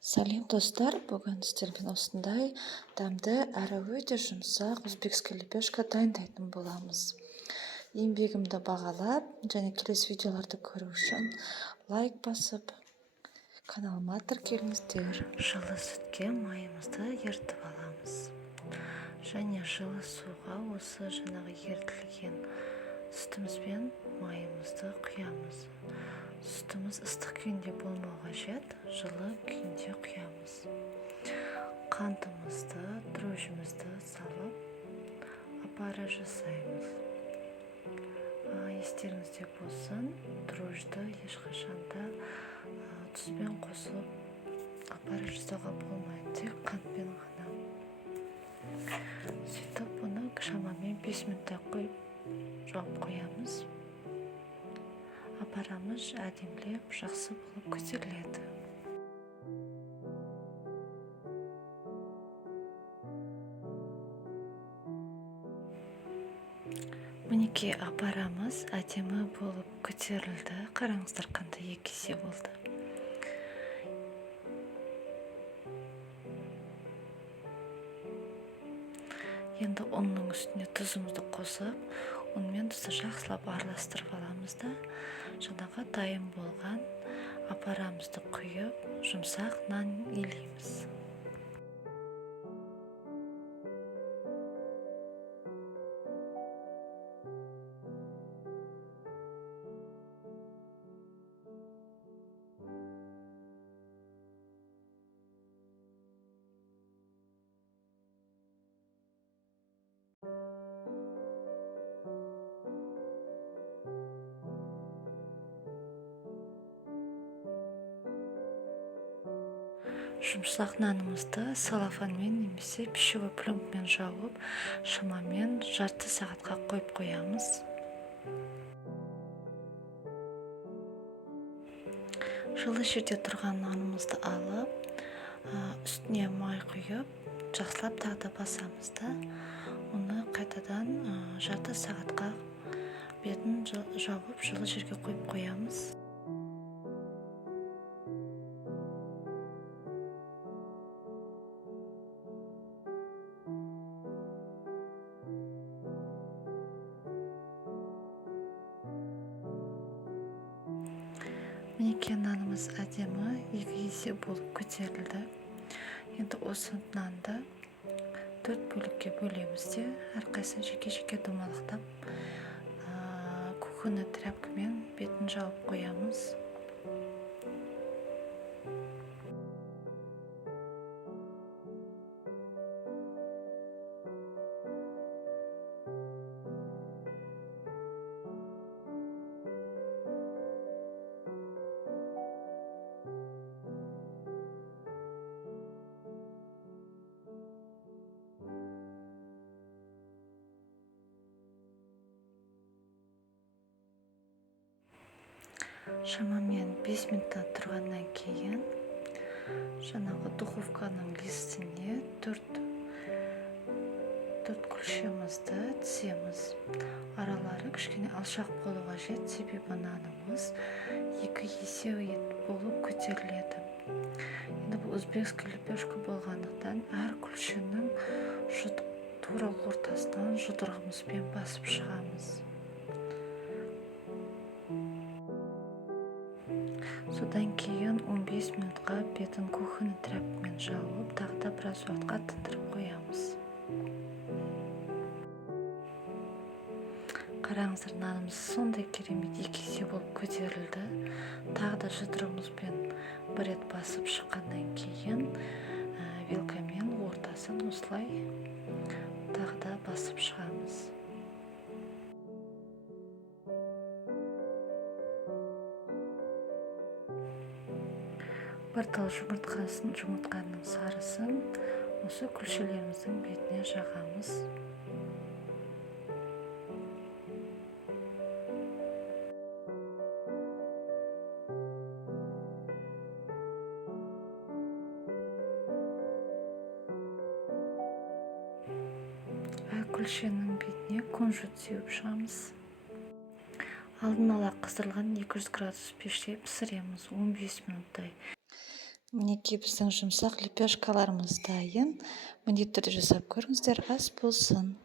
Сәлем достар, бүгін сіздермен осындай дәмді әрі өте жұмсақ өзбекский лепешка дайындайтын боламыз. Еңбегімді бағалап және келесі видеоларды көру үшін лайк басып, каналыма тіркеліңіздер. Жылы сүтке майымызды ертіп аламыз. Және жылы суға осы ертілген сүтіміз бен майымызды құямыз. Сүтіміз ыстық күйінде болмау қажет, жылы күйінде құямыз. Қантымызды, дрожжімізді салып, апара жасаймыз. Естеріңізде болсын, дрожжды ешқашанда тұзбен қосып апара жасауға болмайды, тек қантпен ғана. Сөйтіп, бұны шамамен 5 минуттай қойып жауып қоямыз. Апарамыз әдемілеп, жақсы болып көтеріледі. Мінекей апарамыз әдемі болып көтерілді. Қараңыздар, қандай 2 есе болды. Енді ұнның үстіне тұзымызды қосып, ұнмен тұзды жақсылап араластырып аламыз да, жаңағы дайын болған апарамызды құйып, жұмсақ нан илейміз. Жұмсақ нанымызды салафанмен немесе пищевой пленкамен жауып, шамамен жарты сағатқа қойып қоямыз. Жылы жерде тұрған нанымызды алып, үстіне май құйып, жақсылап тағы да басамыз да, оны қайтадан жарты сағатқа бетін жауып, жылы жерге қойып қоямыз. Мінекей нанымыз әдемі 2 есе болып көтерілді. Енді осы нанды 4 бөлікке бөлеміз де, әрқайсысын жеке-жеке домалақтап, кухонный тряпкамен бетін жауып қоямыз. Шамамен 5 минуттан тұрғаннан кейін жаңағы духовканың листіне 4 күлшемізді тіземіз. Аралары кішкене алшақ болу қажет, себебі нанымыз 2 есе болып көтеріледі. Енді бұл өзбекский лепешка болғандықтан әр күлшенің тура ортасынан жұдырығымызбен басып шығамыз. Содан кейін 15 минутқа бетін кухонный тряпкамен жауып, тағы да біраз уақытқа тындырып қоямыз. Қараңыздар, нанымыз сондай керемет 2 есе болып көтерілді. Тағы да жұдырығымызбен бір рет басып шыққаннан кейін вилкамен ортасын осылай тағы да басып шығамыз. Бір тал жұмыртқаның сарысын осы күлшелеріміздің бетіне жағамыз. Күлшенің бетіне күнжіт сеуіп шығамыз. Алдын ала қыздырылған 200 градус пеште пісіреміз 15 минуттай. мінекей біздің жұмсақ лепешкаларымыз дайын. Міндетті түрде жасап көріңіздер, ас болсын.